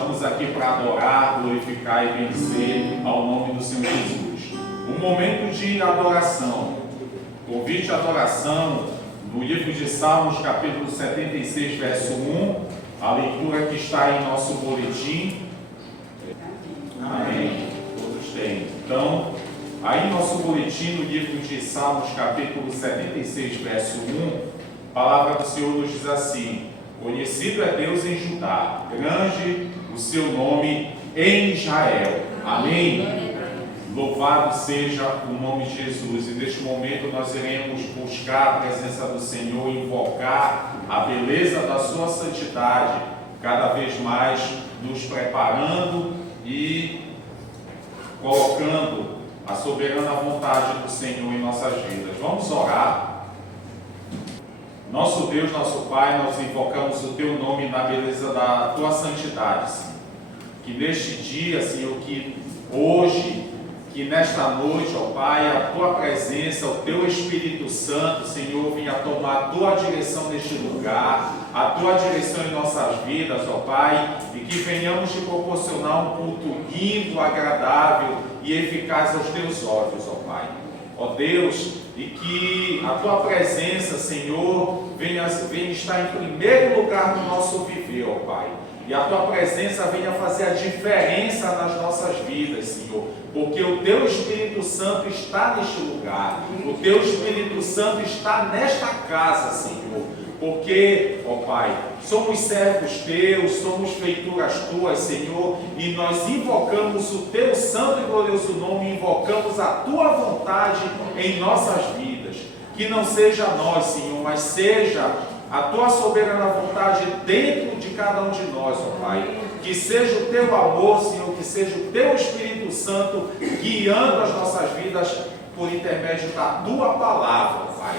Estamos aqui para adorar, glorificar e vencer ao nome do Senhor Jesus. Um momento de adoração. Convite à adoração no livro de Salmos, capítulo 76, verso 1. A leitura que está em nosso boletim. Amém. Todos têm. Então, aí em nosso boletim, no livro de Salmos, capítulo 76, verso 1, a palavra do Senhor nos diz assim: conhecido é Deus em Judá, grande o seu nome em Israel. Amém. Louvado seja o nome de Jesus. E neste momento nós iremos buscar a presença do Senhor, invocar a beleza da sua santidade, cada vez mais nos preparando e colocando a soberana vontade do Senhor em nossas vidas. Vamos orar. Nosso Deus, nosso Pai, nós invocamos o Teu nome na beleza da Tua santidade, Senhor. Que neste dia, Senhor, que hoje, que nesta noite, ó Pai, a Tua presença, o Teu Espírito Santo, Senhor, venha tomar a Tua direção neste lugar, a Tua direção em nossas vidas, ó Pai, e que venhamos te proporcionar um culto lindo, agradável e eficaz aos Teus olhos, ó Pai. Ó Deus, e que a Tua presença, Senhor, venha estar em primeiro lugar no nosso viver, ó Pai. E a Tua presença venha fazer a diferença nas nossas vidas, Senhor. Porque o Teu Espírito Santo está neste lugar. O Teu Espírito Santo está nesta casa, Senhor. Porque, ó Pai, somos servos Teus, somos feituras Tuas, Senhor, e nós invocamos o Teu santo e glorioso nome, invocamos a Tua vontade em nossas vidas. Que não seja nós, Senhor, mas seja a Tua soberana vontade dentro de cada um de nós, ó Pai. Que seja o Teu amor, Senhor, que seja o Teu Espírito Santo guiando as nossas vidas por intermédio da Tua palavra, ó Pai.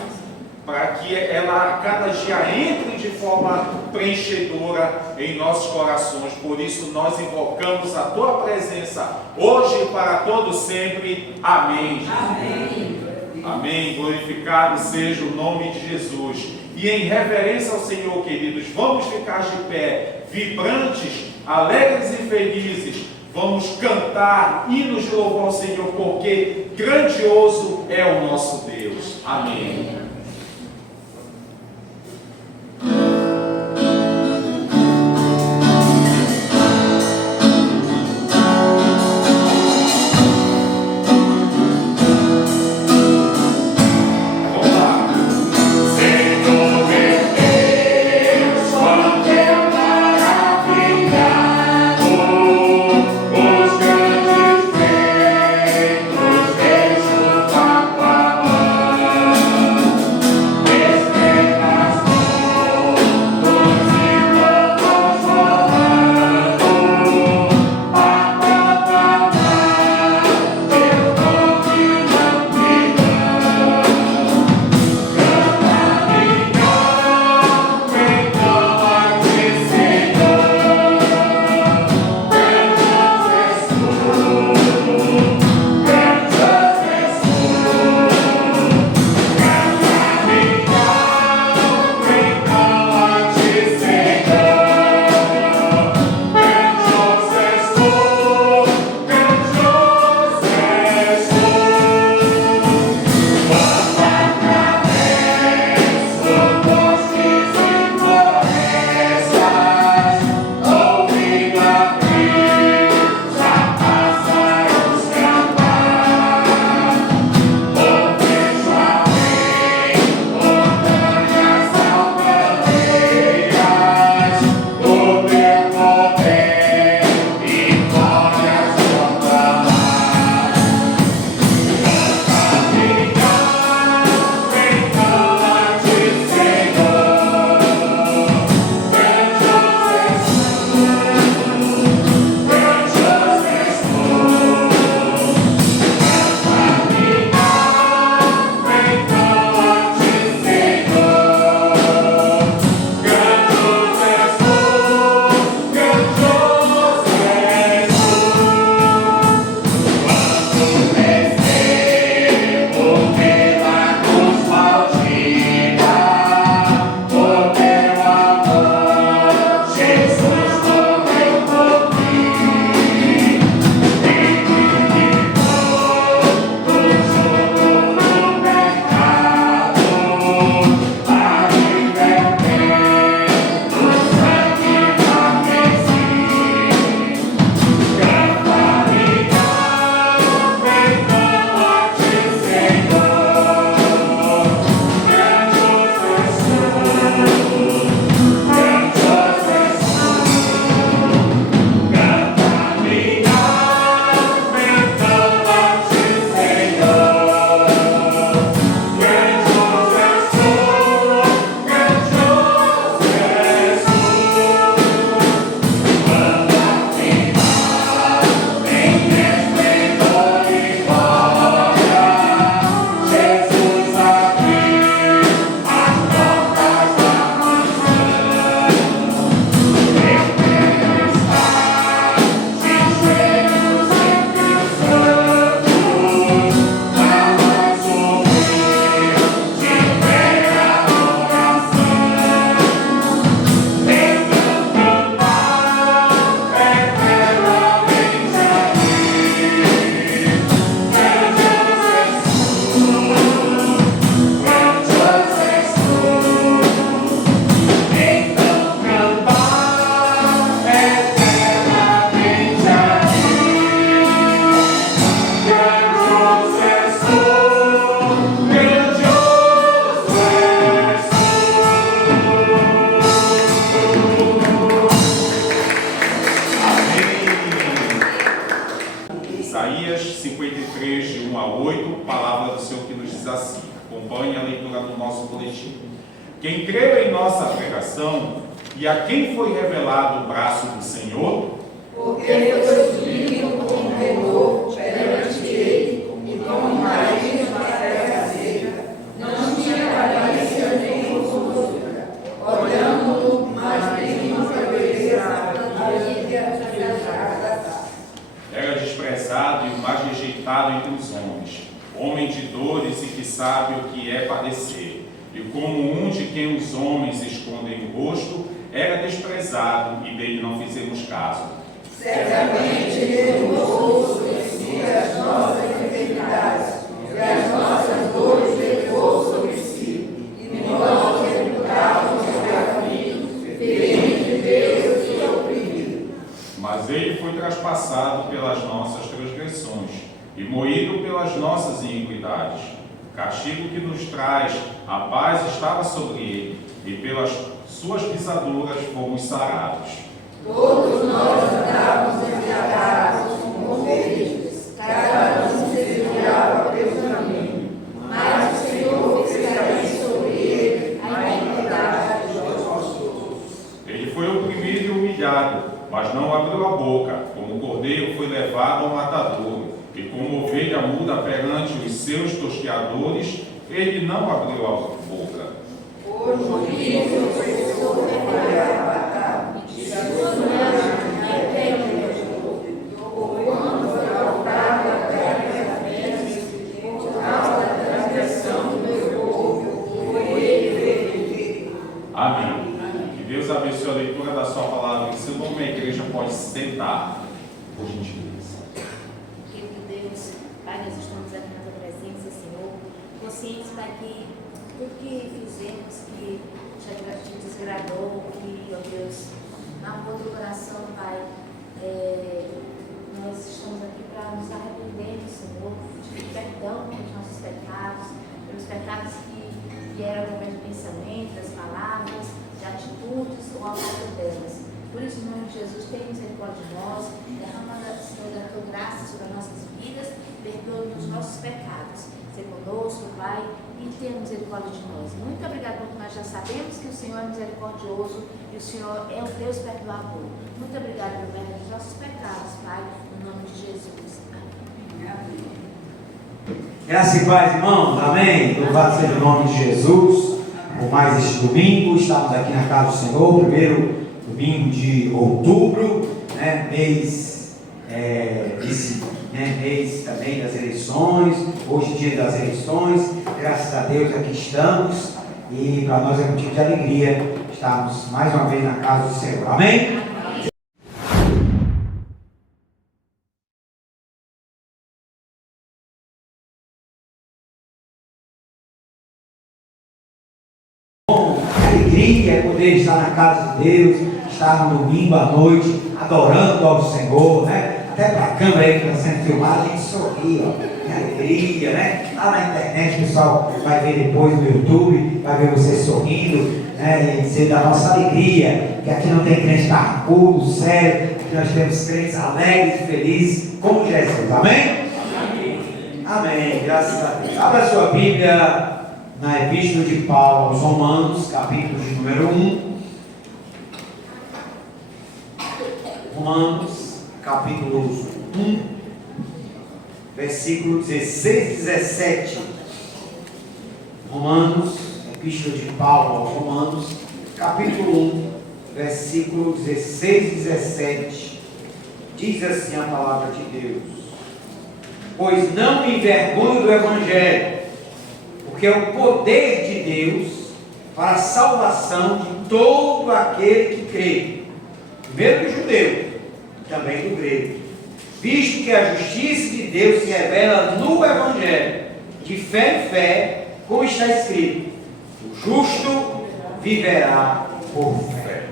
Para que ela a cada dia entre de forma preenchedora em nossos corações. Por isso nós invocamos a Tua presença hoje e para todo sempre. Amém. Amém. Amém. Glorificado seja o nome de Jesus. E em reverência ao Senhor, queridos, vamos ficar de pé, vibrantes, alegres e felizes. Vamos cantar hinos de louvor ao Senhor, porque grandioso é o nosso Deus. Amém. Quem creu em nossa pregação e a quem foi revelado o braço do Senhor, porque foi subido como temor perante ele, e como marido na terra seca, não tinha aparência nem formosura, olhando-o, mas nenhuma beleza havia desejado. era desprezado e o mais rejeitado entre os homens, homem de dores e que sabe o que é padecer. E como um de quem os homens escondem o rosto, era desprezado e dele não fizemos caso. Certamente ele levou sobre si as nossas enfermidades, e as nossas dores levou sobre si, e nós reputávamos caminho, ferido de Deus e oprimido. Mas ele foi traspassado pelas nossas transgressões e moído pelas nossas iniquidades. O castigo que nos traz a paz estava sobre ele, e pelas suas pisaduras fomos sarados. Todos nós andávamos embriagados como ovelhas, cada um se desviava pelo caminho, mas o Senhor fez cair sobre ele a iniquidade dos nossos. Ele foi oprimido e humilhado, mas não abriu a boca. Como cordeiro foi levado ao matadouro, e como ovelha muda perante os seus tosqueadores, ele não abriu a boca. Por juízo foi sobre a batalha, e sua mão até o quando foi cortada a terra por causa da transgressão do meu povo, foi ele ferido. Amém. Que Deus abençoe a leitura da sua palavra. Em seu nome, a igreja pode se sentar, por gentileza. Querido Deus, Pai, nós estamos aqui na tua presença, Senhor, conscientes, Pai, que tudo que fizemos, que te desagradou, que, ó Deus, amor do coração, Pai, nós estamos aqui para nos arrepender, Senhor, pedir perdão pelos nossos pecados, pelos pecados que vieram através do pensamento, das palavras, de atitudes ou ao lado delas. Por isso, em nome de Jesus, tenha misericórdia de nós, derrama, Senhor, da tua graça sobre as nossas vidas, perdoa os nossos pecados. Ser conosco, Pai, e tenha misericórdia de nós. Muito obrigado, porque nós já sabemos que o Senhor é misericordioso e o Senhor é o Deus perdoador. Muito obrigado pelo perdão dos nossos pecados, Pai, no nome de Jesus. Amém. Graça e paz, irmãos, amém? Louvado seja o nome de Jesus. Por mais este domingo, estamos aqui na casa do Senhor, primeiro domingo de outubro, né? Mês também das eleições, hoje dia das eleições. Graças a Deus aqui estamos, e para nós é motivo de alegria estarmos mais uma vez na casa do Senhor, amém? Alegria é poder estar na casa de Deus, estar no domingo à noite, adorando ao Senhor, né? Até para a câmera aí que está sendo filmada, a gente sorri, ó, que alegria, né? Lá na internet o pessoal vai ver depois no YouTube, vai ver você sorrindo, né? E dizer da nossa alegria, que aqui não tem crente carcudo, sério, aqui nós temos crentes alegres e felizes, como Jesus, amém? Amém. Amém, graças a Deus. Abra a sua Bíblia na Epístola de Paulo aos Romanos, capítulo de número 1. Romanos, capítulo 1, versículo 16 e 17. Romanos, Epístola de Paulo aos Romanos, capítulo 1, versículo 16 e 17. Diz assim a palavra de Deus: pois não me envergonho do Evangelho, porque é o poder de Deus para a salvação de todo aquele que crê, primeiro do judeu e também do grego, visto que a justiça de Deus se revela no Evangelho, de fé em fé, como está escrito: o justo viverá por fé.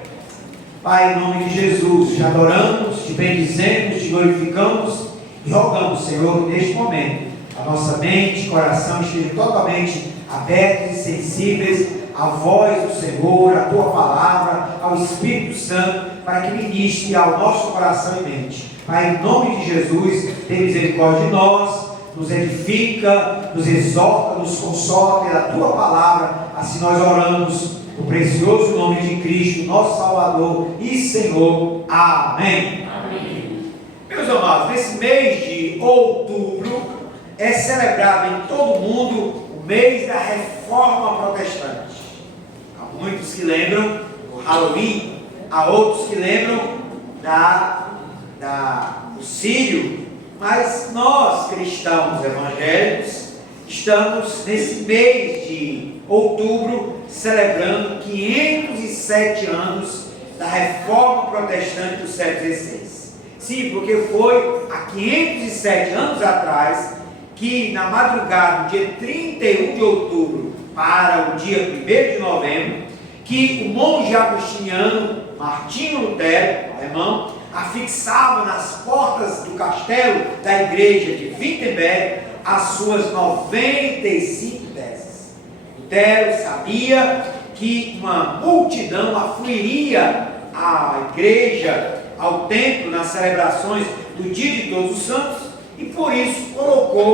Pai, em nome de Jesus, te adoramos, te bendizemos, te glorificamos e rogamos, Senhor, neste momento, a nossa mente e coração estejam totalmente abertos e sensíveis à voz do Senhor, à tua palavra, ao Espírito Santo, para que ministre ao nosso coração e mente. Pai, em nome de Jesus, tenha misericórdia de nós, nos edifica, nos exorta, nos consola pela tua palavra, Assim nós oramos no precioso nome de Cristo, nosso Salvador e Senhor. Amém. Amém. Meus amados, nesse mês de outubro é celebrado em todo o mundo o mês da Reforma Protestante. Há muitos que lembram do Halloween, há outros que lembram do Sírio, mas nós, cristãos evangélicos, estamos nesse mês de outubro celebrando 507 anos da Reforma Protestante do século XVI. Sim, porque foi há 507 anos atrás que, na madrugada do dia 31 de outubro para o dia 1º de novembro, que o monge agostiniano Martinho Lutero, alemão, afixava nas portas do castelo da igreja de Wittenberg as suas 95 teses. Lutero sabia que uma multidão afluiria à igreja, ao templo, nas celebrações do Dia de Todos os Santos, e por isso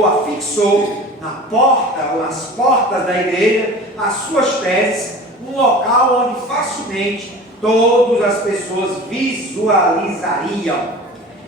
afixou na porta ou nas portas da igreja as suas teses, um local onde facilmente todas as pessoas visualizariam.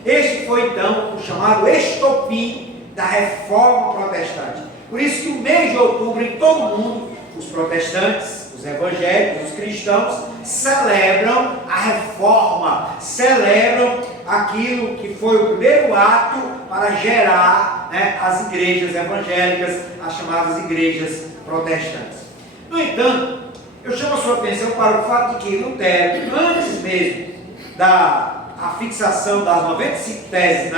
Este foi então o chamado estopim da Reforma Protestante. Por isso que o mês de outubro em todo o mundo, os protestantes, os evangélicos, os cristãos celebram a Reforma, celebram aquilo que foi o primeiro ato para gerar as igrejas evangélicas, as chamadas igrejas protestantes. No entanto, eu chamo a sua atenção para o fato de que Lutero, antes mesmo da fixação das 95 teses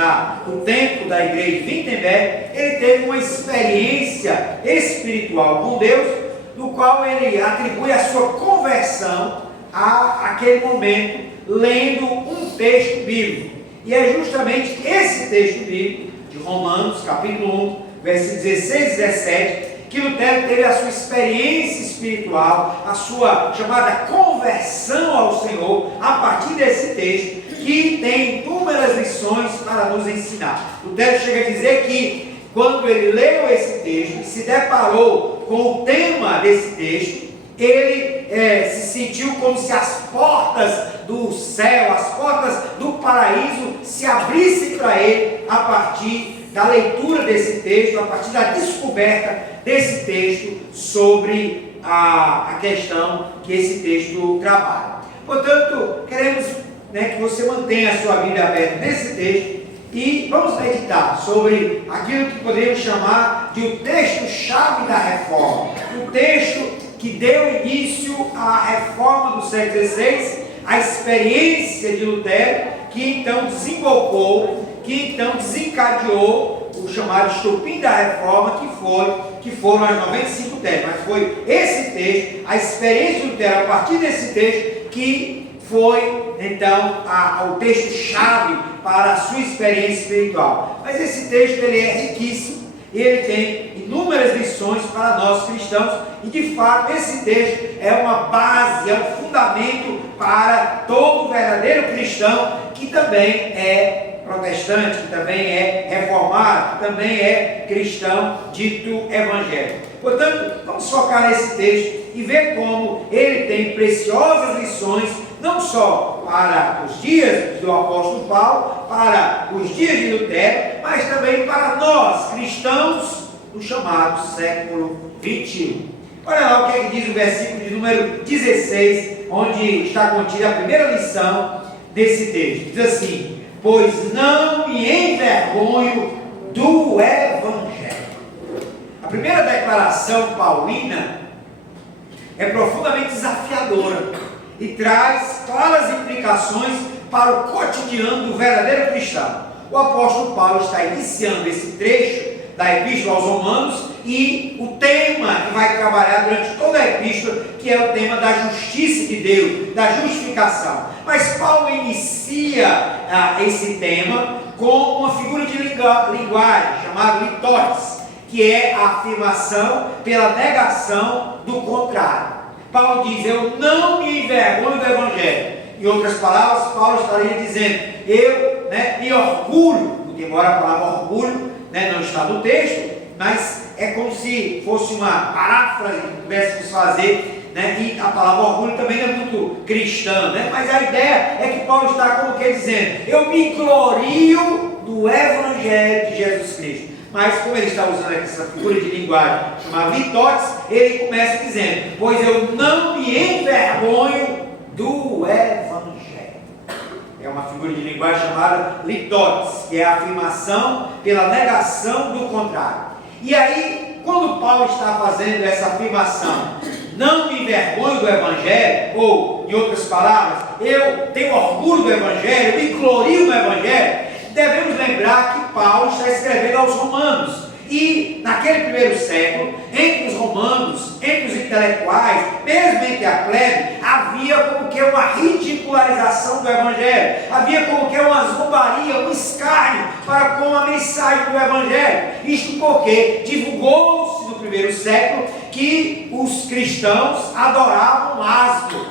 no templo da igreja de Wittenberg, ele teve uma experiência espiritual com Deus, no qual ele atribui a sua conversão àquele momento, lendo um texto bíblico. E é justamente esse texto bíblico, de Romanos, capítulo 1, versículos 16 e 17, que Lutero teve a sua experiência espiritual, a sua chamada conversão ao Senhor, a partir desse texto, que tem inúmeras lições para nos ensinar. Lutero chega a dizer que, quando ele leu esse texto e se deparou com o tema desse texto, ele se sentiu como se as portas do céu, as portas do paraíso se abrissem para ele a partir da leitura desse texto, a partir da descoberta desse texto sobre a questão que esse texto trabalha. Portanto, queremos que você mantenha a sua Bíblia aberta nesse texto e vamos meditar sobre aquilo que poderíamos chamar de o texto-chave da Reforma, o texto que deu início à Reforma do século XVI, a experiência de Lutero, que então desembocou, que então desencadeou o chamado estopim da Reforma, que foram as 95 teses. Mas foi esse texto, a experiência de Lutero a partir desse texto, que foi então o texto-chave para a sua experiência espiritual. Mas esse texto ele é riquíssimo, ele tem inúmeras lições para nós cristãos, e de fato esse texto é uma base, é um fundamento para todo verdadeiro cristão que também é protestante, que também é reformado, que também é cristão dito evangélico. Portanto, vamos focar nesse texto e ver como ele tem preciosas lições, não só para os dias do apóstolo Paulo, para os dias de Lutero, mas também para nós, cristãos do chamado século XXI. Olha lá o que diz o versículo de número 16, onde está contida a primeira lição desse texto. Diz assim: pois não me envergonho do Evangelho. A primeira declaração paulina é profundamente desafiadora e traz claras implicações para o cotidiano do verdadeiro cristão. O apóstolo Paulo está iniciando esse trecho da Epístola aos Romanos e o tema que vai trabalhar durante toda a Epístola, que é o tema da justiça de Deus, da justificação. Mas Paulo inicia esse tema com uma figura de linguagem chamada litótis, que é a afirmação pela negação do contrário. Paulo diz: eu não me envergonho do Evangelho. Em outras palavras, Paulo estaria dizendo: eu me orgulho, embora a palavra orgulho não está no texto, mas é como se fosse uma paráfrase que pudéssemos fazer, né? E a palavra orgulho também é muito cristã, né? Mas a ideia é que Paulo está como que dizendo: eu me glorio do Evangelho de Jesus Cristo. Mas como ele está usando aqui essa figura de linguagem chamada litotes, ele começa dizendo: pois eu não me envergonho do Evangelho. É uma figura de linguagem chamada litotes, que é a afirmação pela negação do contrário. E aí, quando Paulo está fazendo essa afirmação, não me envergonho do Evangelho, ou em outras palavras, eu tenho orgulho do Evangelho, me glorio no Evangelho, devemos lembrar que Paulo está escrevendo aos romanos. E naquele primeiro século, entre os romanos, entre os intelectuais, mesmo entre a plebe, havia como que uma ridicularização do Evangelho, havia como que uma zombaria, um escárnio para com a mensagem do Evangelho. Isto porque divulgou-se no primeiro século que os cristãos adoravam asno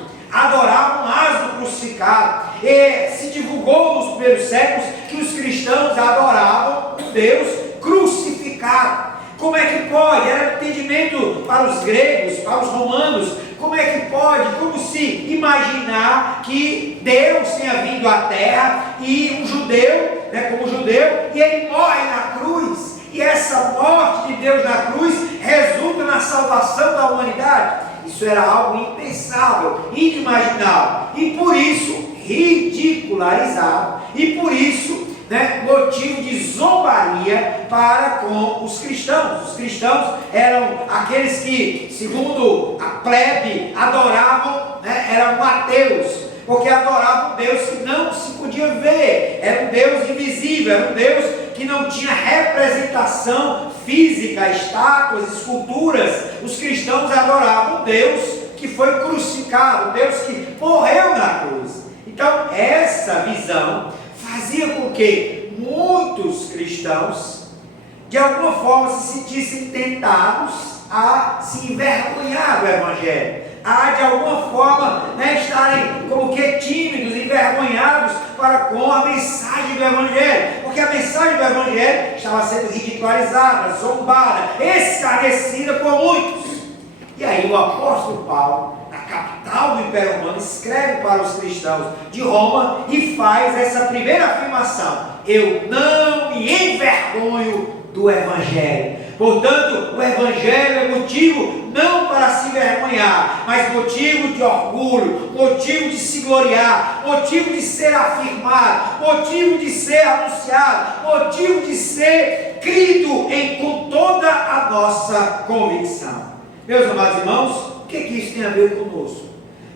crucificado. E se divulgou nos primeiros séculos que os cristãos adoravam um Deus crucificado. Como é que pode? Era entendimento para os gregos, para os romanos. Como é que pode? Como se imaginar que Deus tenha vindo à terra e um judeu, como judeu, e ele morre na cruz. E essa morte de Deus na cruz resulta na salvação da humanidade. Isso era algo impensável, inimaginável. E por isso, ridicularizado. E por isso, motivo de zombaria para com os cristãos. Os cristãos eram aqueles que, segundo a plebe, adoravam, eram ateus, porque adoravam um Deus que não se podia ver, era um Deus invisível, era um Deus que não tinha representação física, estátuas, esculturas. Os cristãos adoravam um Deus que foi crucificado, um Deus que morreu na cruz. Então, essa visão fazia com que muitos cristãos, de alguma forma, se sentissem tentados a se envergonhar do Evangelho, a de alguma forma estarem como que tímidos, envergonhados para com a mensagem do Evangelho, porque a mensagem do Evangelho estava sendo ridicularizada, zombada, escarnecida por muitos. E aí o apóstolo Paulo, na capital do Império Romano, escreve para os cristãos de Roma e faz essa primeira afirmação: eu não me envergonho do Evangelho. Portanto, o Evangelho é motivo não para se envergonhar, mas motivo de orgulho, motivo de se gloriar, motivo de ser afirmado, motivo de ser anunciado, motivo de ser crido com toda a nossa convicção. Meus amados irmãos, o que isso tem a ver conosco?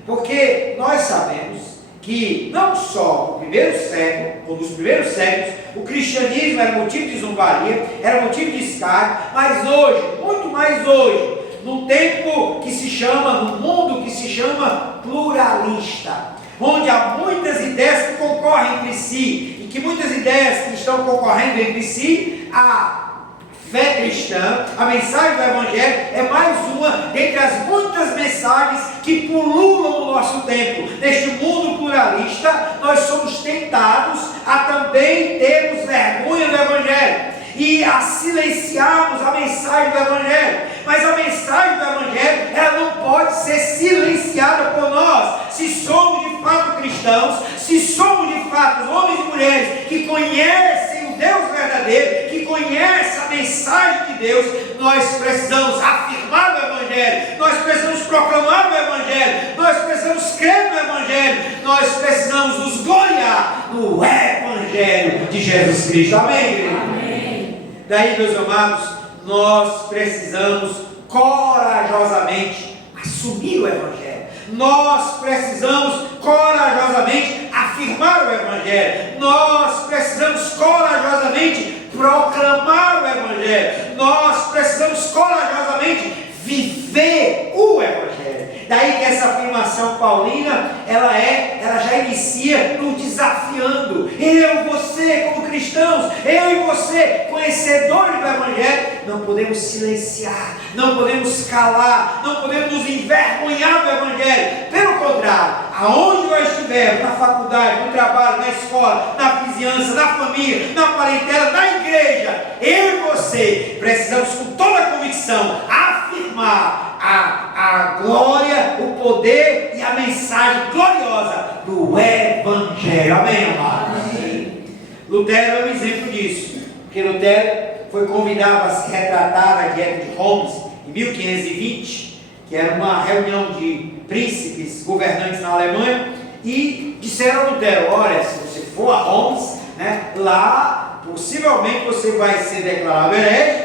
Porque nós sabemos que não só no primeiro século, ou nos primeiros séculos, o cristianismo era motivo de zombaria, era motivo de escárnio, mas hoje, muito mais hoje, num tempo que se chama, num mundo que se chama pluralista, onde há muitas ideias que concorrem entre si, e que muitas ideias que estão concorrendo entre si, a fé cristã, a mensagem do Evangelho é mais uma dentre as muitas mensagens que pululam no nosso tempo. Neste mundo pluralista, nós somos tentados a também termos vergonha do Evangelho e a silenciarmos a mensagem do Evangelho. Mas a mensagem do Evangelho, ela não pode ser silenciada por nós. Se somos de fato cristãos, se somos de fato homens e mulheres que conhecem o Deus verdadeiro, que conhecem a mensagem de Deus, nós precisamos afirmar o Evangelho, nós precisamos proclamar o Evangelho, nós precisamos crer no Evangelho, nós precisamos nos gloriar no Evangelho de Jesus Cristo. Amém? Amém. Daí, meus amados, nós precisamos corajosamente assumir o Evangelho. Nós precisamos corajosamente afirmar o Evangelho. Nós precisamos corajosamente proclamar o Evangelho. Nós precisamos corajosamente viver o Evangelho. Daí que essa afirmação paulina, ela já inicia nos desafiando. Eu e você, como cristãos, eu e você, conhecedores do Evangelho, não podemos silenciar, não podemos calar, não podemos nos envergonhar do Evangelho. Pelo contrário, aonde nós estivermos, na faculdade, no trabalho, na escola, na vizinhança, na família, na parentela, na igreja, eu e você precisamos com toda a convicção afirmar a glória, o poder e a mensagem gloriosa do Evangelho. Amém, amados? Lutero é um exemplo disso, porque Lutero foi convidado a se retratar na Dieta de Homs em 1520, que era uma reunião de príncipes governantes na Alemanha, e disseram a Lutero: olha, se você for a Homs, lá possivelmente você vai ser declarado herege,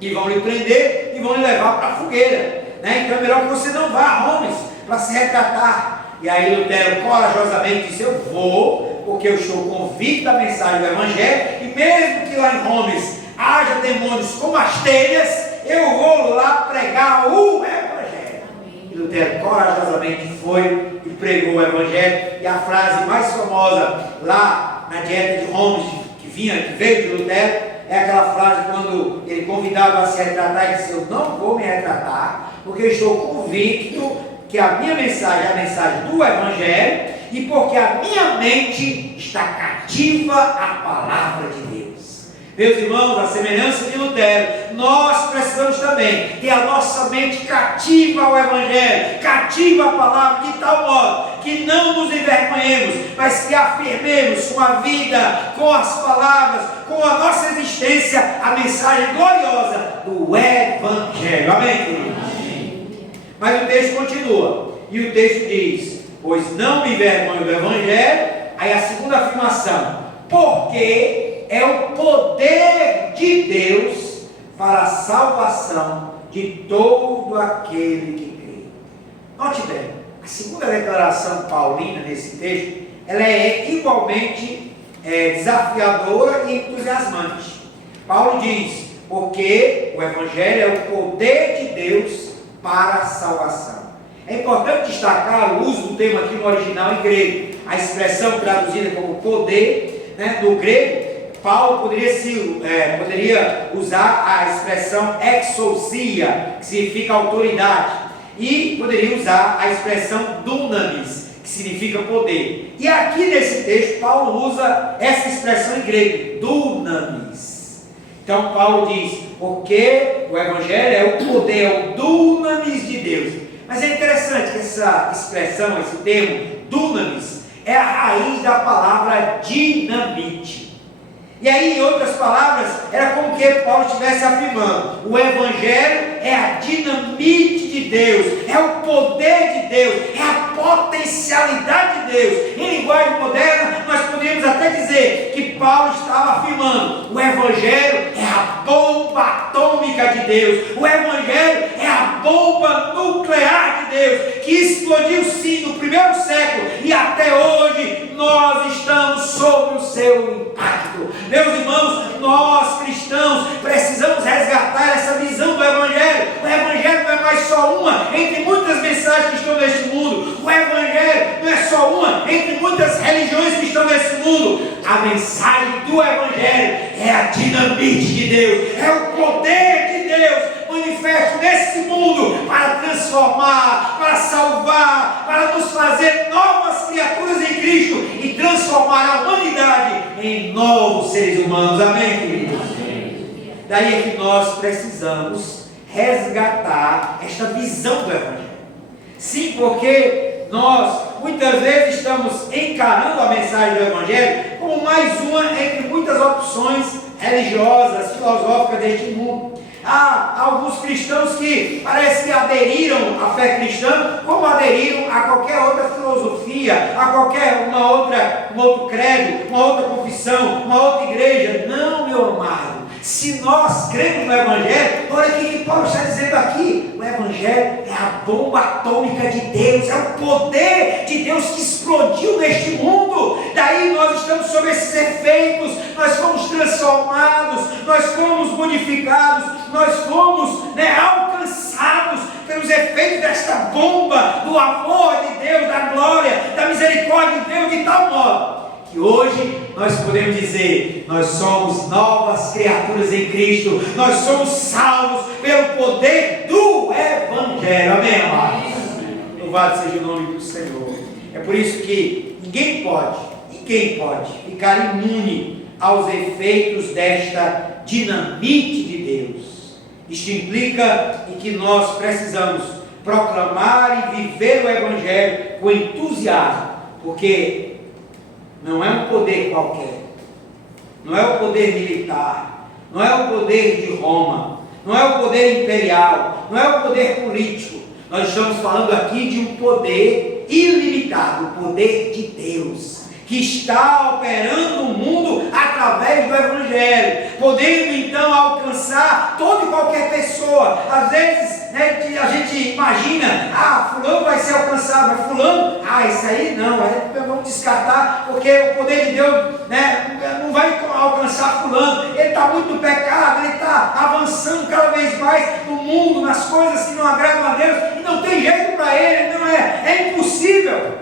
e vão lhe prender e vão lhe levar para a fogueira, então é melhor que você não vá a Homs para se retratar. E aí Lutero corajosamente disse: eu vou, porque eu estou convicto da mensagem do Evangelho, e mesmo que lá em Homs haja demônios como as telhas, eu vou lá pregar o Evangelho. E Lutero corajosamente foi e pregou o Evangelho. E a frase mais famosa lá na Dieta de Homs, que veio de Lutero, é aquela frase quando ele convidava a se retratar e disse: eu não vou me retratar, porque eu estou convicto que a minha mensagem é a mensagem do Evangelho, e porque a minha mente está cativa à palavra de Deus. Meus irmãos, a semelhança de Lutero, nós precisamos também ter a nossa mente cativa ao Evangelho, cativa à palavra, de tal modo que não nos envergonhemos, mas que afirmemos com a vida, com as palavras, com a nossa existência, a mensagem gloriosa do Evangelho. Amém, queridos? Mas o texto continua, e o texto diz: pois não me envergonho do Evangelho. Aí a segunda afirmação: porque é o poder de Deus para a salvação de todo aquele que crê. Note bem, a segunda declaração paulina nesse texto, ela é igualmente desafiadora e entusiasmante. Paulo diz: porque o Evangelho é o poder de Deus para a salvação. É importante destacar o uso do termo aqui no original em grego. A expressão traduzida como poder, do grego, Paulo poderia usar a expressão exousia, que significa autoridade, e poderia usar a expressão dunamis, que significa poder. E aqui nesse texto, Paulo usa essa expressão em grego, dunamis. Então Paulo diz: porque o Evangelho é o poder, é o dunamis de Deus. Mas é interessante que essa expressão, esse termo, dunamis, é a raiz da palavra dinamite. E aí, em outras palavras, era como que Paulo estivesse afirmando: o Evangelho é a dinamite de Deus, é o poder de Deus, é a potencialidade de Deus. Em linguagem moderna, nós poderíamos até dizer que Paulo estava afirmando: o Evangelho é a bomba atômica de Deus, o Evangelho é a bomba nuclear de Deus, que explodiu sim no primeiro século, e até hoje nós estamos sob o seu impacto. Meus irmãos, nós cristãos precisamos resgatar essa visão do Evangelho. O Evangelho não é mais só uma entre muitas mensagens que estão neste mundo. O Evangelho não é só uma entre muitas religiões que estão nesse mundo. A mensagem do Evangelho é a dinamite de Deus, é o poder de Deus manifesto nesse mundo para transformar, para salvar, para nos fazer novas criaturas em Cristo e transformar a humanidade em novos seres humanos. Amém, queridos? Daí é que nós precisamos resgatar esta visão do Evangelho. Sim, porque nós muitas vezes estamos encarando a mensagem do Evangelho como mais uma entre muitas opções religiosas, filosóficas deste mundo. Há alguns cristãos que parece que aderiram à fé cristã como aderiram a qualquer outra filosofia, a qualquer um outro credo, uma outra confissão, uma outra igreja. Não, meu amado, se nós cremos no Evangelho, olha o que Paulo está dizendo aqui: o Evangelho é a bomba atômica de Deus, é o poder de Deus que explodiu neste mundo. Daí nós estamos sob esses efeitos, nós fomos transformados, nós fomos modificados, nós fomos alcançados pelos efeitos desta bomba do amor de Deus, da glória, da misericórdia de Deus, de tal modo que hoje nós podemos dizer: nós somos novas criaturas em Cristo, nós somos salvos pelo poder do Evangelho. Amém, amados? Louvado seja o nome do Senhor. por isso que ninguém pode ficar imune aos efeitos desta dinamite de Deus. Isto implica em que nós precisamos proclamar e viver o Evangelho com entusiasmo, porque não é um poder qualquer, não é o poder militar, não é o poder de Roma, não é o poder imperial, não é o poder político. Nós estamos falando aqui de um poder ilimitado, o poder de Deus, que está operando no mundo através do Evangelho, podendo então alcançar toda e qualquer pessoa. Às vezes, né, a gente imagina, fulano vai ser alcançado, mas fulano, esse aí não, vamos descartar, porque o poder de Deus, né, não vai alcançar fulano, ele está muito no pecado, ele está avançando cada vez mais no mundo, nas coisas que não agradam a Deus, e não tem jeito para ele, não é impossível.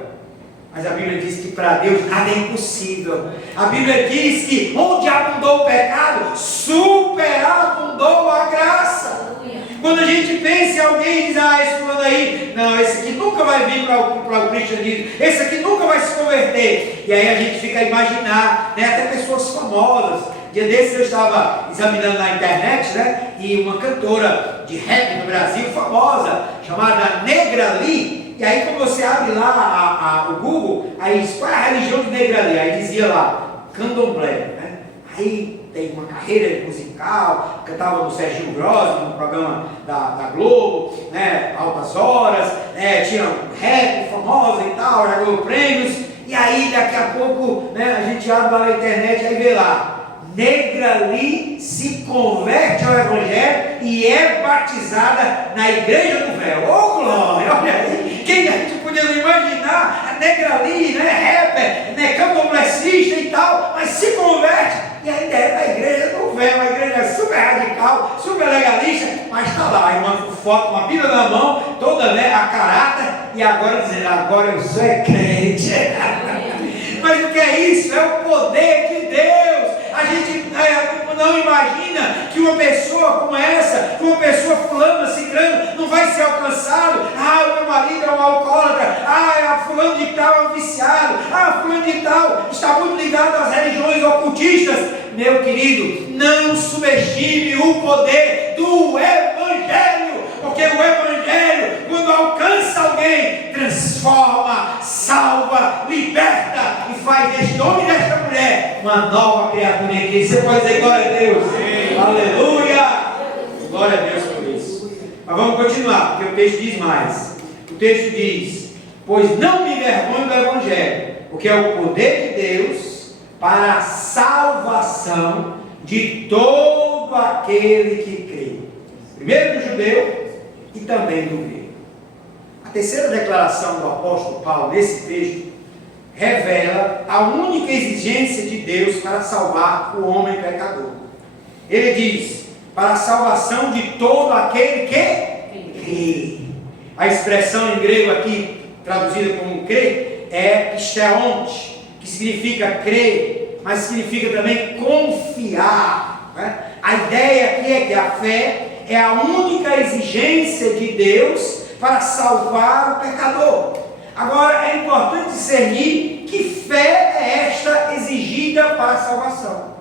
Mas a Bíblia diz que para Deus nada é impossível. A Bíblia diz que onde abundou o pecado, superabundou a graça. Quando a gente pensa em alguém e diz, esse fulano aí, não, esse aqui nunca vai vir para o cristianismo, esse aqui nunca vai se converter. E aí a gente fica a imaginar, né, até pessoas famosas. Dia desses eu estava examinando na internet, né, e uma cantora de rap no Brasil famosa, chamada Negra Lee. E aí quando você abre lá o Google, aí diz, qual é a religião de Negra Lee? Aí dizia lá, candomblé, né? Aí tem uma carreira musical, cantava no Serginho Grossi, no programa da Globo, né? Altas Horas, né? Tinha rap famosa e tal, já ganhou prêmios. E aí daqui a pouco, né, a gente abre lá na internet, aí vê lá, Negra Lee se converte ao Evangelho e é batizada na Igreja do Véu. Ô glória, olha aí, quem a gente podia imaginar, a Negra Lee, né, rapper, né, candomblessista e tal, mas se converte e ainda é da Igreja do Véu, uma igreja super radical, super legalista, mas está lá, aí uma foto, uma Bíblia na mão, toda, né, a caráter, e agora dizendo, agora eu sou crente. Mas o que é isso? É o poder de Deus. A gente não imagina que uma pessoa como essa, que uma pessoa fulana, ciclana, não vai ser alcançado. O meu marido é um alcoólatra, fulano de tal é um viciado, fulano de tal está muito ligado às religiões ocultistas. Meu querido, não subestime o poder do Evangelho, porque o Evangelho, quando alcança alguém, transforma, salva, liberta e faz deste homem e desta mulher uma nova criatura em Cristo. Você pode dizer glória a Deus? Sim. Aleluia! Glória a Deus por isso. Mas vamos continuar, porque o texto diz mais. O texto diz, pois não me envergonho do Evangelho, porque é o poder de Deus para a salvação de todo aquele que crê. Primeiro do judeu e também do grego. A terceira declaração do apóstolo Paulo nesse texto revela a única exigência de Deus para salvar o homem pecador. Ele diz, para a salvação de todo aquele que crê. A expressão em grego aqui, traduzida como crer, é pisteonte, que significa crer, mas significa também confiar, né? A ideia aqui é que a fé é a única exigência de Deus para salvar o pecador. Agora é importante discernir que fé é esta exigida para a salvação.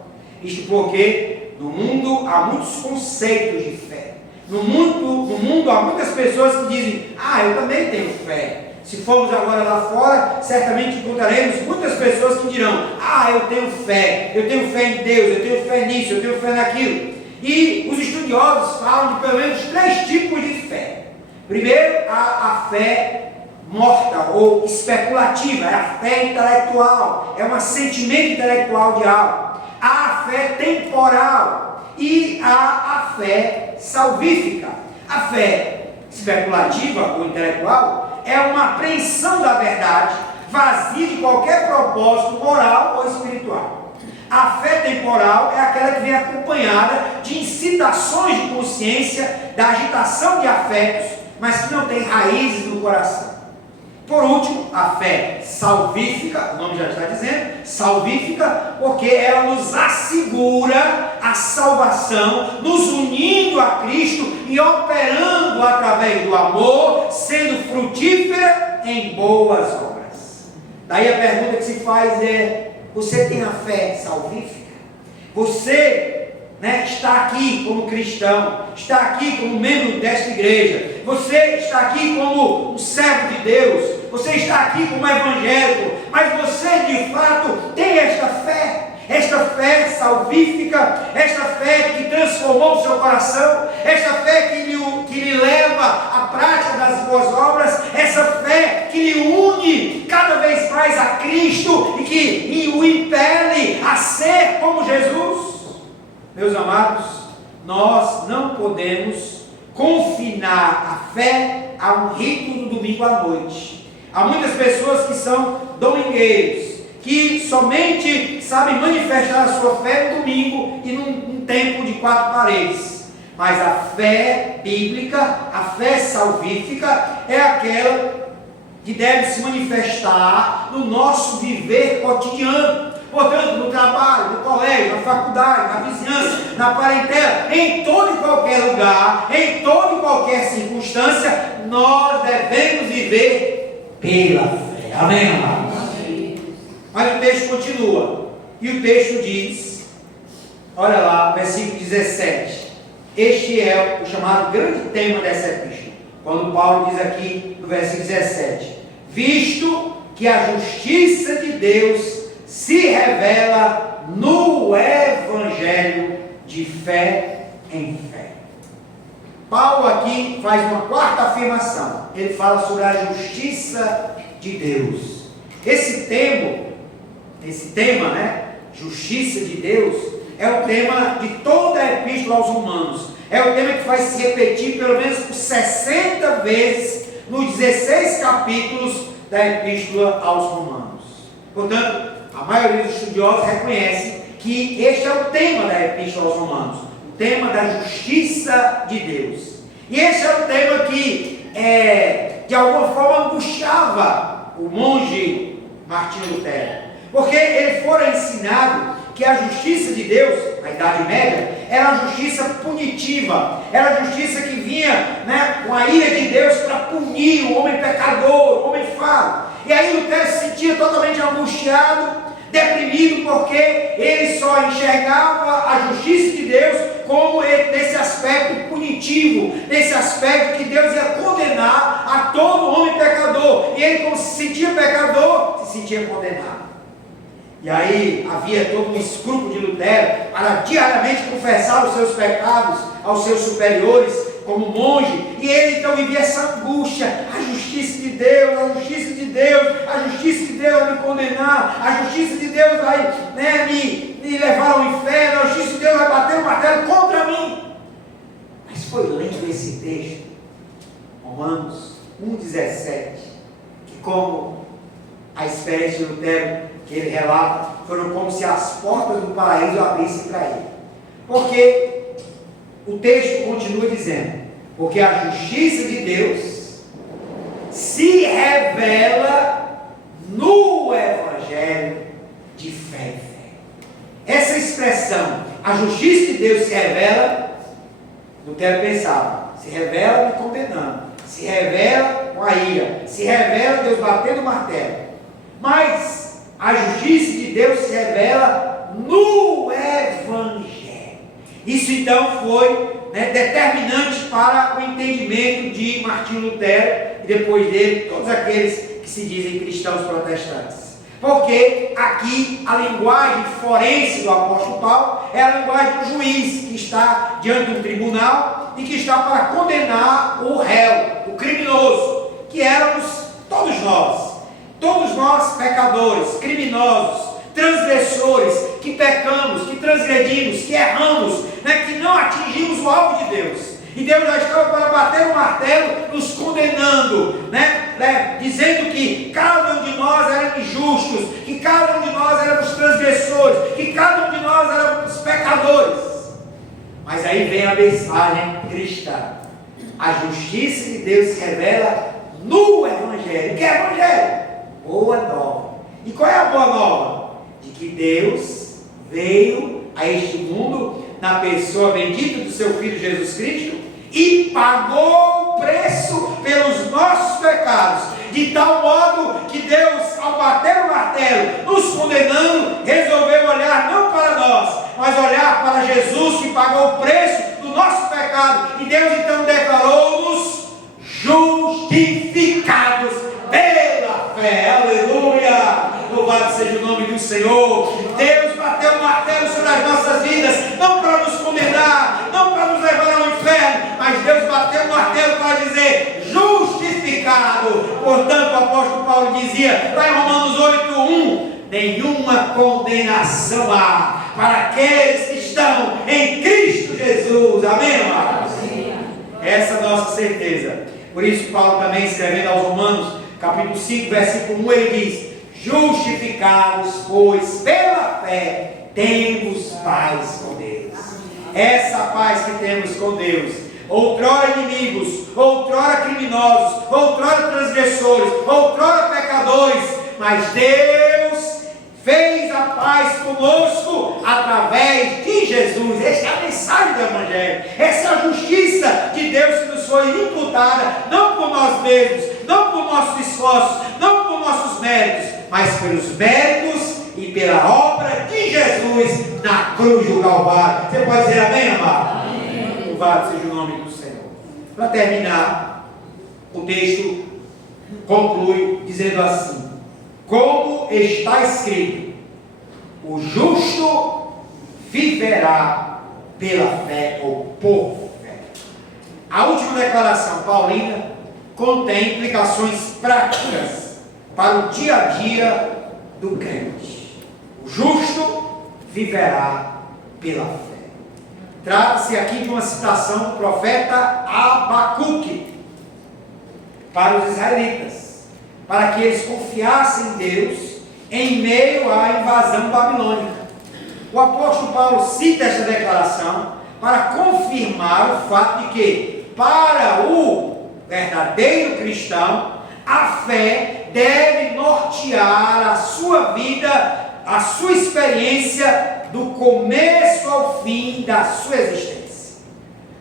Isto porque no mundo há muitos conceitos de fé. No mundo há muitas pessoas que dizem, eu também tenho fé. Se formos agora lá fora, certamente encontraremos muitas pessoas que dirão, eu tenho fé em Deus, eu tenho fé nisso, eu tenho fé naquilo. E os estudiosos falam de pelo menos 3 tipos de fé. Primeiro, a fé morta ou especulativa, é a fé intelectual, é um sentimento intelectual de algo. Há a fé temporal e há a fé salvífica. A fé especulativa ou intelectual é uma apreensão da verdade, vazia de qualquer propósito moral ou espiritual. A fé temporal é aquela que vem acompanhada de incitações de consciência, da agitação de afetos, mas que não tem raízes no coração. Por último, a fé salvífica, o nome já está dizendo, salvífica, porque ela nos assegura a salvação, nos unindo a Cristo e operando através do amor, sendo frutífera em boas obras. Daí a pergunta que se faz é: você tem a fé salvífica? Você, está aqui como cristão, está aqui como membro desta igreja, você está aqui como um servo de Deus, você está aqui como evangélico, mas você de fato tem esta fé salvífica, esta fé que transformou o seu coração, esta fé que lhe leva à prática das boas obras, essa fé que lhe une cada vez mais a Cristo e que o impele a ser como Jesus. Meus amados, nós não podemos confinar a fé a um rito do domingo à noite. Há muitas pessoas que são domingueiros, que somente sabem manifestar a sua fé no domingo e num tempo de 4 paredes. Mas a fé bíblica, a fé salvífica, é aquela que deve se manifestar no nosso viver cotidiano. Portanto, no trabalho, no colégio, na faculdade, na vizinhança, na parentela, em todo e qualquer lugar, em toda e qualquer circunstância, nós devemos viver pela fé. Amém, amados? Mas o texto continua, e o texto diz, olha lá, versículo 17, este é o chamado grande tema dessa epístola, quando Paulo diz aqui no versículo 17, visto que a justiça de Deus se revela no evangelho de fé em fé. Paulo aqui faz uma quarta afirmação, ele fala sobre a justiça de Deus. Esse tema, justiça de Deus, é o tema de toda a epístola aos Romanos. É o tema que vai se repetir pelo menos por 60 vezes nos 16 capítulos da epístola aos Romanos. Portanto, a maioria dos estudiosos reconhece que este é o tema da epístola aos Romanos, o tema da justiça de Deus. E este é o tema que, de alguma forma, angustiava o monge Martinho Lutero. Porque ele fora ensinado que a justiça de Deus, na Idade Média, era uma justiça punitiva, era a justiça que vinha com a ira de Deus para punir o homem pecador, o homem falho. E aí Lutero se sentia totalmente angustiado, deprimido, porque ele só enxergava a justiça de Deus como nesse aspecto punitivo, nesse aspecto que Deus ia condenar a todo homem pecador. E ele, como se sentia pecador, se sentia condenado. E aí havia todo um escrúpulo de Lutero para diariamente confessar os seus pecados aos seus superiores como monge, e ele então vivia essa angústia, a justiça de Deus, a justiça de Deus, a justiça de Deus vai me condenar, a justiça de Deus vai me levar ao inferno, a justiça de Deus vai bater o martelo contra mim. Mas foi lendo esse texto, Romanos 1,17, que como a experiência de Lutero que ele relata, foram como se as portas do paraíso abrissem para ele. Porque o texto continua dizendo, porque a justiça de Deus se revela no evangelho de fé em fé. Essa expressão, a justiça de Deus se revela, Lutero pensava, se revela me condenando, se revela com a ira, se revela Deus batendo o martelo. Mas a justiça de Deus se revela no evangelho. Isso então foi determinante para o entendimento de Martinho Lutero e depois dele todos aqueles que se dizem cristãos protestantes. Porque aqui a linguagem forense do apóstolo Paulo é a linguagem do juiz que está diante de um tribunal e que está para condenar o réu, o criminoso, que éramos todos nós pecadores, criminosos, transgressores, que pecamos, que transgredimos, que erramos, que não atingimos o alvo de Deus. E Deus já estava para bater o martelo, nos condenando, dizendo que cada um de nós era injustos, que cada um de nós éramos transgressores, que cada um de nós éramos pecadores. Mas aí vem a mensagem cristã. A justiça de Deus se revela no Evangelho. Que é Evangelho? Boa nova. E qual é a boa nova? De que Deus veio a este mundo na pessoa bendita do seu Filho Jesus Cristo e pagou o preço pelos nossos pecados, de tal modo que Deus, ao bater o martelo, nos condenando, resolveu olhar não para nós, mas olhar para Jesus que pagou o preço do nosso pecado. E Deus então declarou-nos justificados pela fé. Aleluia! Louvado seja o nome do Senhor. Deus bateu o martelo sobre as nossas vidas, não para nos condenar, não para nos levar ao inferno, mas Deus bateu o martelo para dizer justificado. Portanto, o apóstolo Paulo dizia lá em Romanos 8:1: nenhuma condenação há para aqueles que estão em Cristo Jesus. Amém, amados? Essa é a nossa certeza. Por isso Paulo também, escrevendo aos Romanos, capítulo 5, versículo 1, ele diz: justificados, pois pela fé temos paz com Deus. Essa paz que temos com Deus, outrora inimigos, outrora criminosos, outrora transgressores, outrora pecadores, mas Deus fez a paz conosco através de Jesus. Essa é a mensagem do Evangelho. Essa é a justiça de Deus que nos foi imputada, não por nós mesmos, não por nossos esforços, não por nossos méritos, mas pelos méritos e pela obra de Jesus na cruz do Calvário. Você pode dizer amém, amado? Amém. Louvado seja o nome do Senhor. Para terminar, o texto conclui dizendo assim: como está escrito, o justo viverá pela fé ou por fé. A última declaração paulina contém implicações práticas para o dia a dia do crente. O justo viverá pela fé. Trata-se aqui de uma citação do profeta Abacuque para os israelitas, para que eles confiassem em Deus em meio à invasão babilônica. O apóstolo Paulo cita esta declaração para confirmar o fato de que, para o verdadeiro cristão, a fé deve nortear a sua vida, a sua experiência, do começo ao fim da sua existência.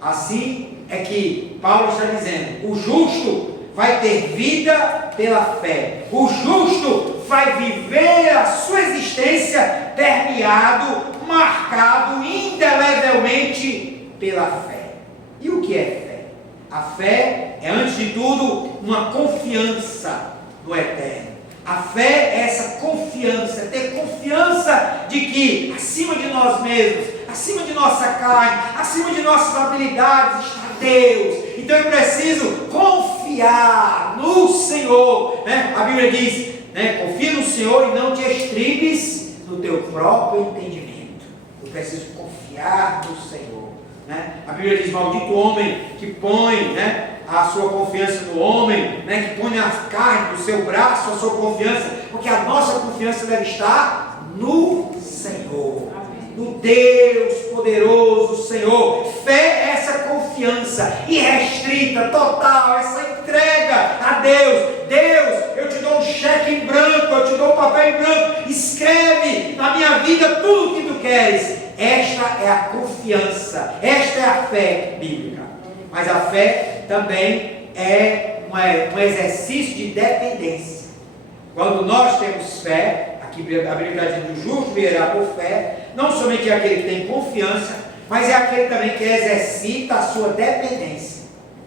Assim é que Paulo está dizendo: o justo vai ter vida pela fé. O justo vai viver a sua existência permeado, marcado indelevelmente pela fé. E o que é fé? A fé é, antes de tudo, uma confiança no eterno. A fé é essa confiança, ter confiança de que acima de nós mesmos, acima de nossa carne, acima de nossas habilidades está Deus. Então eu preciso confiar no Senhor, né? A Bíblia diz, né? Confia no Senhor e não te estribes no teu próprio entendimento. Eu preciso confiar no Senhor, né? A Bíblia diz: maldito o homem que põe, né, a sua confiança no homem, né, que põe na carne do seu braço a sua confiança, porque a nossa confiança deve estar no Senhor, no Deus poderoso Senhor. Fé é essa confiança irrestrita, total, essa entrega a Deus. Deus, eu te dou um cheque em branco, eu te dou um papel em branco, escreve na minha vida tudo o que tu queres. Esta é a confiança, esta é a fé bíblica. Mas a fé também é um exercício de dependência. Quando nós temos fé, aqui a Bíblia está dizendo: o justo viverá por fé. Não somente é aquele que tem confiança, mas é aquele também que exercita a sua dependência.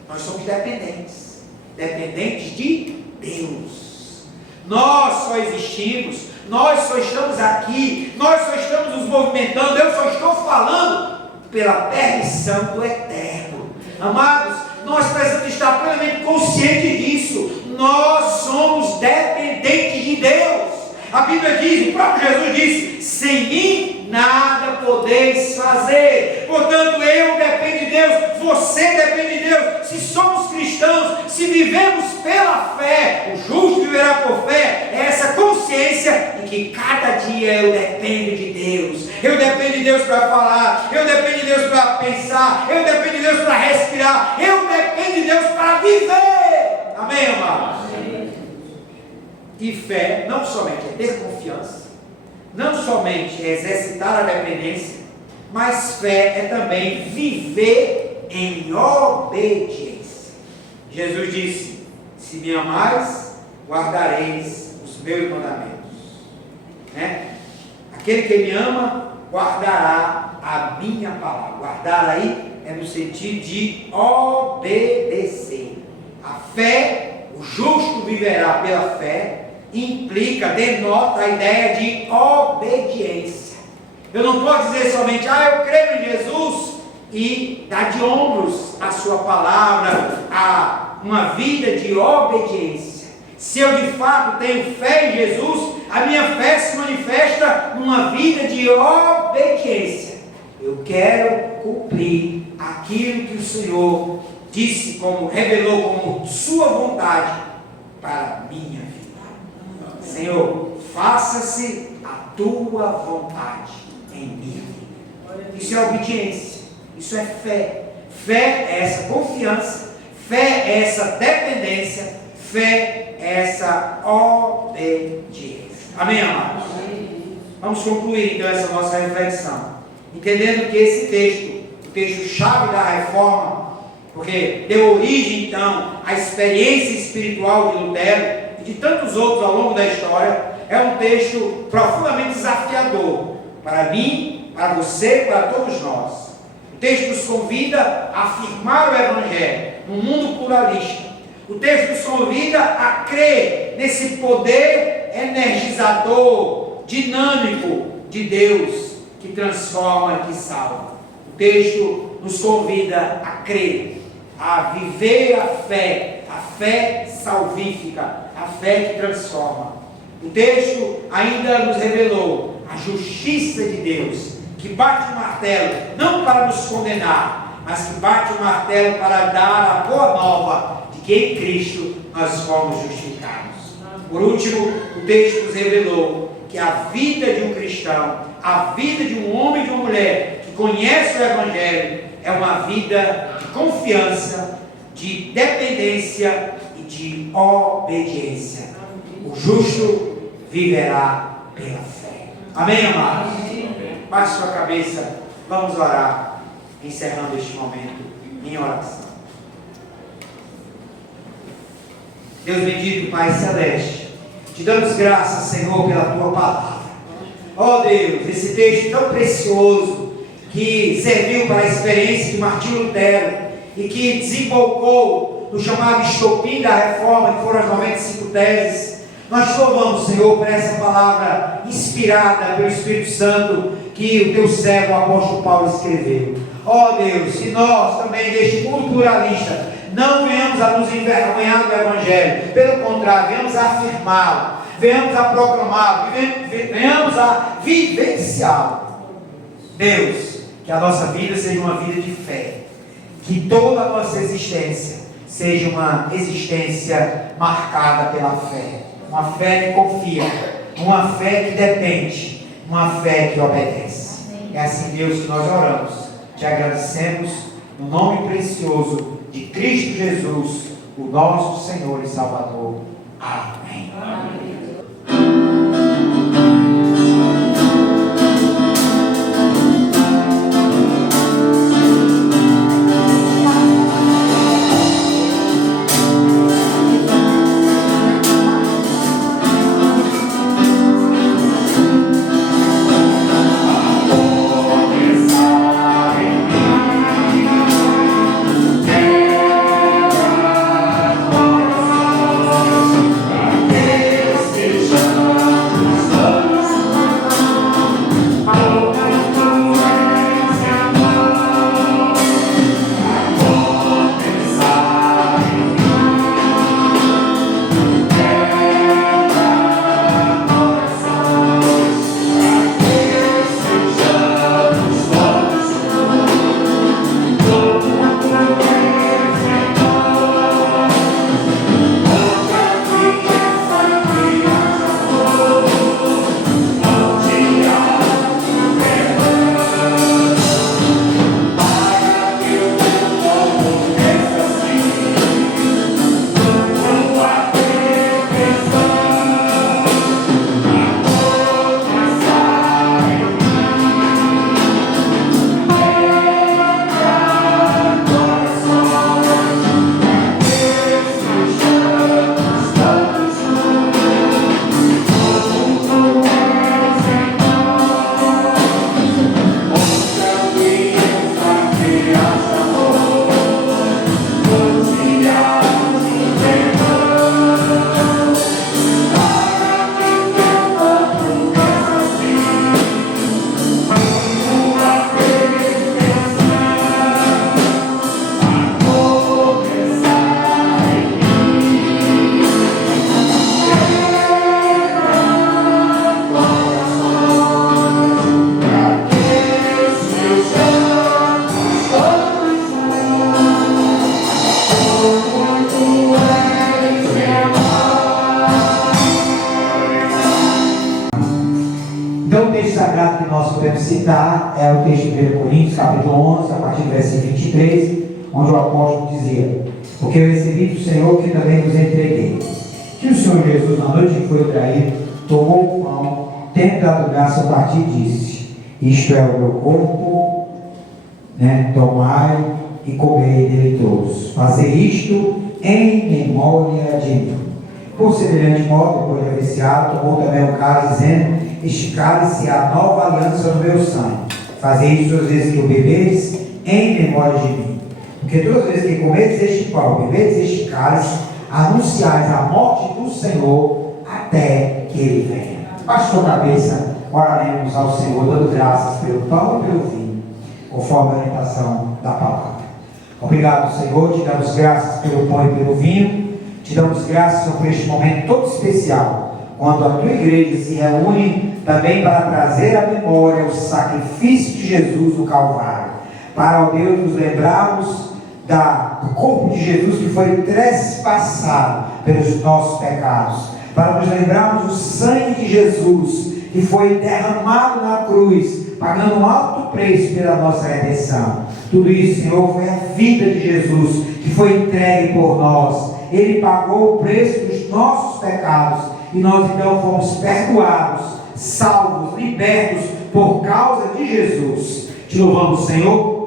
Nós somos dependentes, dependentes de Deus. Nós só existimos, nós só estamos aqui, nós só estamos nos movimentando, eu só estou falando pela permissão do Eterno. Amados, nós precisamos estar plenamente conscientes disso. Nós somos dependentes de Deus. A Bíblia diz, o próprio Jesus disse: sem mim nada podeis fazer. Portanto, eu dependo de Deus, você depende de Deus. Se somos cristãos, se vivemos pela fé, o justo viverá por fé. É essa consciência de que cada dia eu dependo de Deus. Eu dependo de Deus para falar, eu dependo de Deus para pensar, eu dependo de Deus para respirar, eu dependo de Deus para viver. Amém, amados? E fé não somente é ter confiança, não somente é exercitar a dependência, mas fé é também viver em obediência. Jesus disse: se me amais, guardareis os meus mandamentos. Né? Aquele que me ama guardará a minha palavra. Guardar aí é no sentido de obedecer. A fé, o justo viverá pela fé, implica, denota a ideia de obediência. Eu não posso dizer somente, eu creio em Jesus, e dar de ombros a sua palavra, a uma vida de obediência. Se eu de fato tenho fé em Jesus, a minha fé se manifesta numa vida de obediência. Eu quero cumprir aquilo que o Senhor disse, como revelou como sua vontade para a minha vida. Senhor, faça-se a tua vontade em mim. Isso é obediência, isso é fé. Fé é essa confiança, fé é essa dependência, fé é essa obediência. Amém, amados? Vamos concluir então essa nossa reflexão, entendendo que esse texto, o texto-chave da reforma, porque deu origem então à experiência espiritual de Lutero e de tantos outros ao longo da história, é um texto profundamente desafiador para mim, para você, para todos nós. O texto nos convida a afirmar o Evangelho num mundo pluralista. O texto nos convida a crer nesse poder energizador, dinâmico de Deus que transforma e que salva. O texto nos convida a crer, a viver a fé salvífica, a fé que transforma. O texto ainda nos revelou a justiça de Deus, que bate o martelo não para nos condenar, mas que bate o martelo para dar a boa nova de que em Cristo nós fomos justificados. Por último, o texto nos revelou que a vida de um cristão, a vida de um homem e de uma mulher que conhece o Evangelho, é uma vida de confiança, de dependência e de obediência. O justo viverá pela fé. Amém, amados? Baixe sua cabeça, vamos orar, encerrando este momento em oração. Deus bendito, Pai Celeste, te damos graças, Senhor, pela tua palavra. Ó Deus, esse texto tão precioso que serviu para a experiência de Martinho Lutero e que desembocou no chamado estopim da reforma, que foram as 95 teses. Nós te louvamos, Senhor, por essa palavra inspirada pelo Espírito Santo que o teu servo, o apóstolo Paulo, escreveu. Ó Deus, que nós também, deste mundo pluralista, não venhamos a nos envergonhar do Evangelho, pelo contrário, venhamos a afirmá-lo, venhamos a proclamá-lo, venhamos a vivenciá-lo. Deus, que a nossa vida seja uma vida de fé, que toda a nossa existência seja uma existência marcada pela fé, uma fé que confia, uma fé que depende, uma fé que obedece. É assim, Deus, que nós oramos, te agradecemos no nome precioso de Cristo Jesus, o nosso Senhor e Salvador. Amém. Amém. Deus é o texto de 1 Coríntios, capítulo 11, a partir do versículo 23, onde o apóstolo dizia: porque eu recebi do Senhor que também vos entreguei, que o Senhor Jesus, na noite que foi traído, tomou o pão, tendo dado graça, partiu e disse: isto é o meu corpo, tomai e comei dele todos. Fazer isto em memória de mim. Por semelhante modo, depois de haver ceado, tomou também o cálice, dizendo: este cálice é a nova aliança no meu sangue. Fazer isto todas as vezes que o bebedes, em memória de mim. Porque todas as vezes que comedes este pão, bebedes este cálice, anunciais a morte do Senhor até que ele venha. Baixe a cabeça, oraremos ao Senhor, dando graças pelo pão e pelo vinho, conforme a orientação da palavra. Obrigado, Senhor, te damos graças pelo pão e pelo vinho, te damos graças por este momento todo especial, quando a tua igreja se reúne também para trazer à memória o sacrifício de Jesus no Calvário, para, ó Deus, nos lembrarmos do corpo de Jesus que foi trespassado pelos nossos pecados, para nos lembrarmos do sangue de Jesus que foi derramado na cruz, pagando um alto preço pela nossa redenção. Tudo isso, Senhor, foi a vida de Jesus que foi entregue por nós. Ele pagou o preço dos nossos pecados e nós então fomos perdoados, salvos, libertos por causa de Jesus. Te louvamos, Senhor,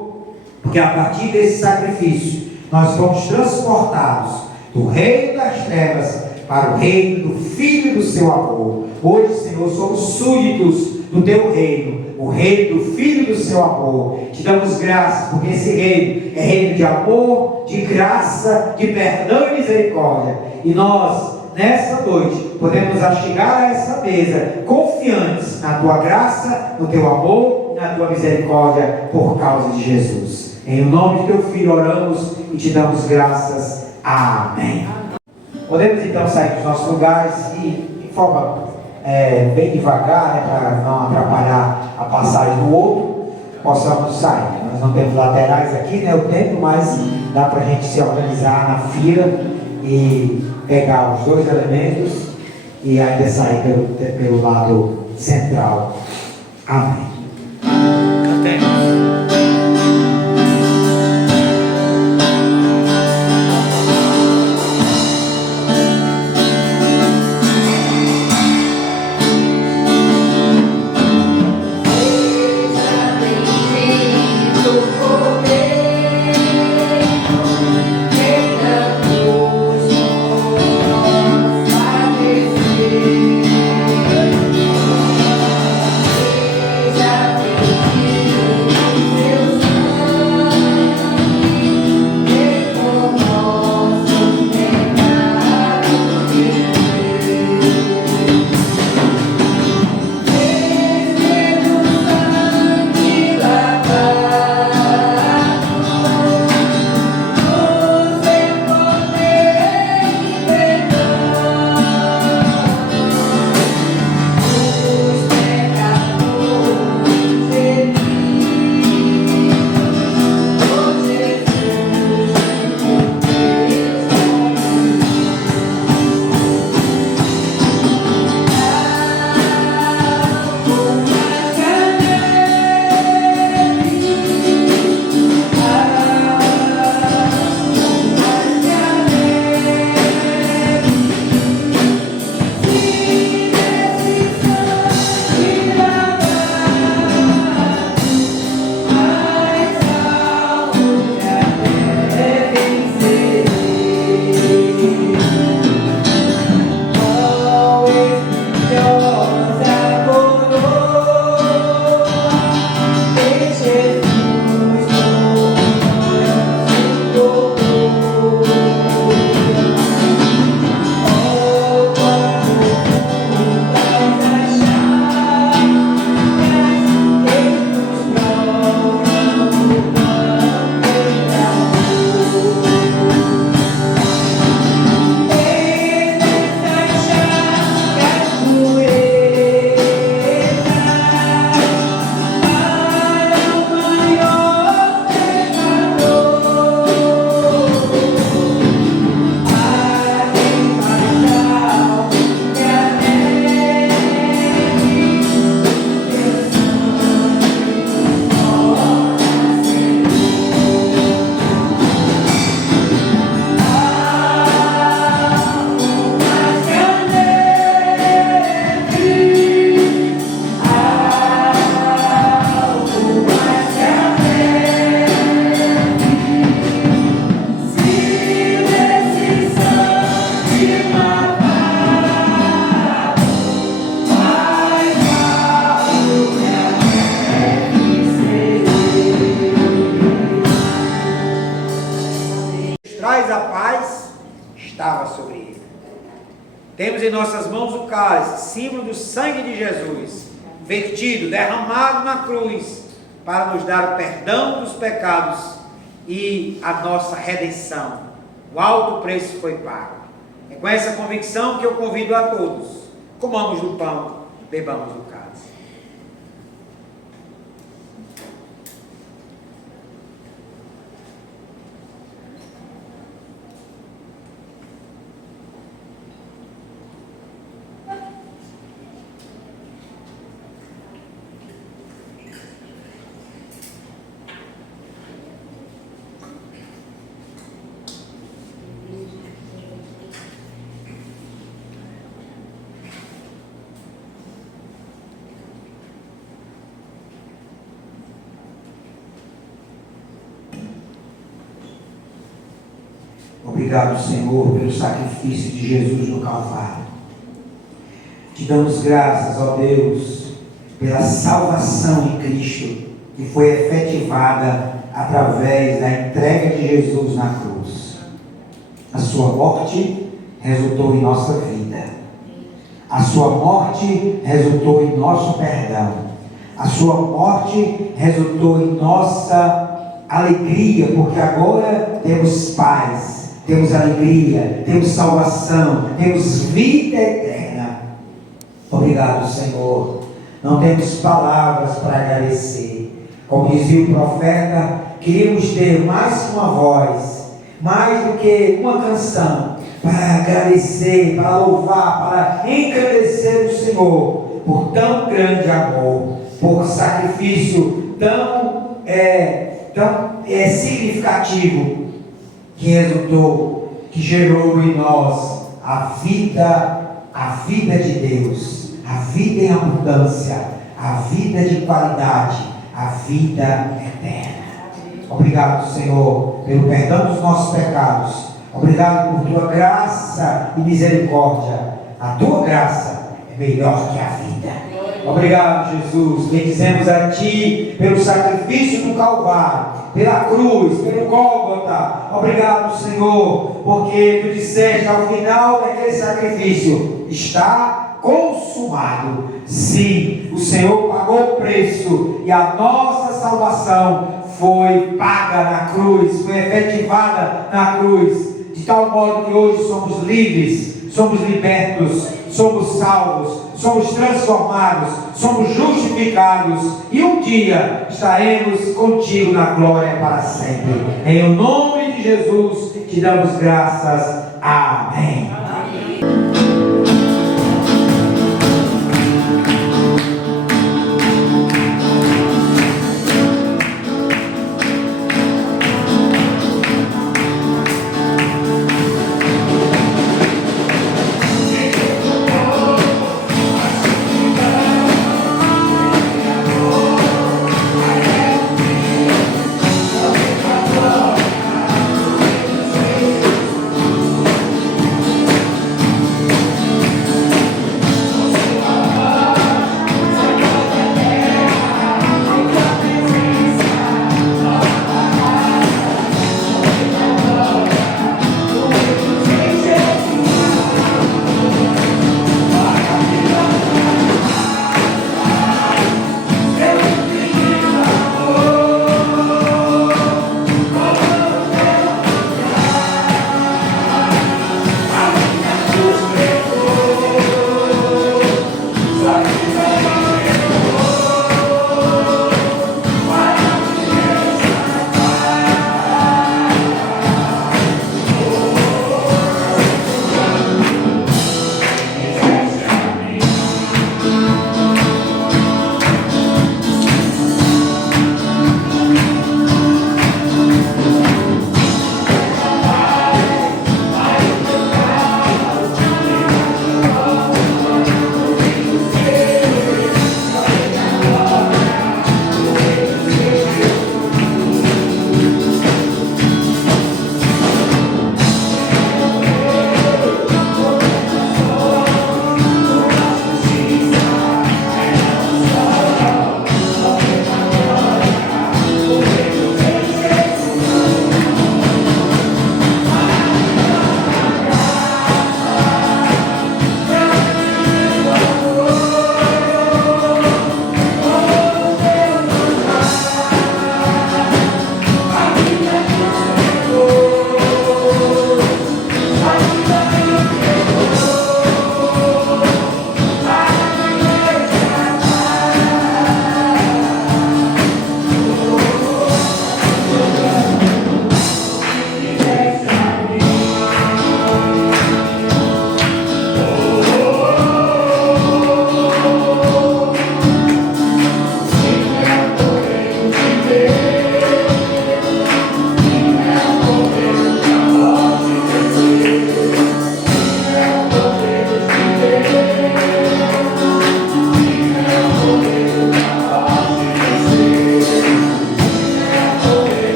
porque a partir desse sacrifício nós fomos transportados do reino das trevas para o reino do Filho do seu amor. Hoje, Senhor, somos súditos do teu reino, o reino do Filho do seu amor. Te damos graças, porque esse reino é reino de amor, de graça, de perdão e misericórdia. E nós, nessa noite, podemos chegar a essa mesa confiantes na tua graça, no teu amor e na tua misericórdia por causa de Jesus. Em nome de teu Filho oramos e te damos graças. Amém. Podemos então sair dos nossos lugares e, de forma bem devagar, para não atrapalhar a passagem do outro, possamos sair. Nós não temos laterais aqui, o tempo, mas dá para a gente se organizar na fila e pegar os dois elementos e ainda sair pelo lado central. Amém. Já sobre ele. Temos em nossas mãos o cálice, símbolo do sangue de Jesus, vertido, derramado na cruz, para nos dar o perdão dos pecados e a nossa redenção. O alto preço foi pago. É com essa convicção que eu convido a todos: comamos do pão, bebamos do cálice. Obrigado, Senhor, pelo sacrifício de Jesus no Calvário. Te damos graças, ó Deus, pela salvação em Cristo, que foi efetivada através da entrega de Jesus na cruz. A sua morte resultou em nossa vida. A sua morte resultou em nosso perdão. A sua morte resultou em nossa alegria, porque agora temos paz. Temos alegria, temos salvação, temos vida eterna. Obrigado, Senhor. Não temos palavras para agradecer. Como dizia o profeta, queríamos ter mais que uma voz, mais do que uma canção, para agradecer, para louvar, para engrandecer o Senhor por tão grande amor, por sacrifício tão significativo, que resultou, que gerou em nós a vida de Deus, a vida em abundância, a vida de qualidade, a vida eterna. Obrigado, Senhor, pelo perdão dos nossos pecados. Obrigado por tua graça e misericórdia. A tua graça é melhor que a vida. Obrigado, Jesus. Bendizemos a Ti pelo sacrifício do Calvário, pela cruz, pelo Gólgota. Obrigado, Senhor, porque Tu disseste ao final daquele sacrifício: está consumado. Sim, o Senhor pagou o preço e a nossa salvação foi paga na cruz, foi efetivada na cruz, de tal modo que hoje somos livres, somos libertos, somos salvos, somos transformados, somos justificados e um dia estaremos contigo na glória para sempre. Em nome de Jesus te damos graças. Amém.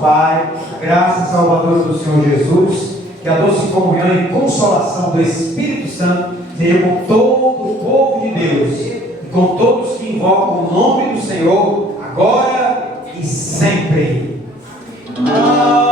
Pai, a graça salvadora do Senhor Jesus, que a doce comunhão e consolação do Espírito Santo seja com todo o povo de Deus e com todos que invocam o nome do Senhor, agora e sempre. Amém.